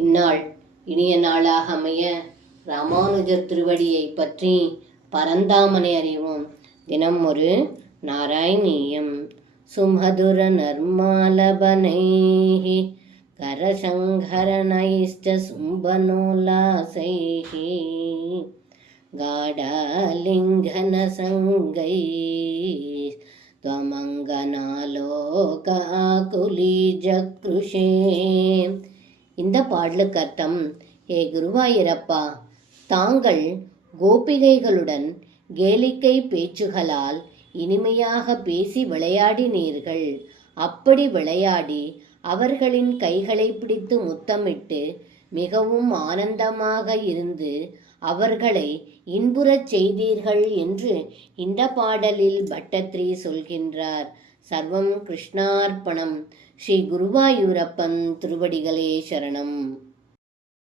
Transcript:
இந்நாள் இனிய நாளாக அமைய ராமானுஜர் திருவடியை பற்றி பரந்தாமனை அறிவோம். தினம் ஒரு நாராயணீயம். சுமதுர நர்மாலபனைஹி கரசங்கரணைஷ்ட சும்பனோலாசைஹி காடாலிங்கன சங்கை துவமங்கனாலோகாகுலி ஜக்ருஷே. இந்த பாடலுக்கு அர்த்தம்: ஏ குருவாயூரப்பா, தாங்கள் கோபிகைகளுடன் கேலிக்கை பேச்சுகளால் இனிமையாக பேசி விளையாடினீர்கள். அப்படி விளையாடி அவர்களின் கைகளை பிடித்து முத்தமிட்டு மிகவும் ஆனந்தமாக இருந்து அவர்களை இன்புறச் செய்தீர்கள் என்று இந்த பாடலில் பட்டத்ரி சொல்கின்றார். சர்வம் கிருஷ்ணார்ப்பணம். ஸ்ரீ குருவாயூரப்பன் திருவடிகளே சரணம்.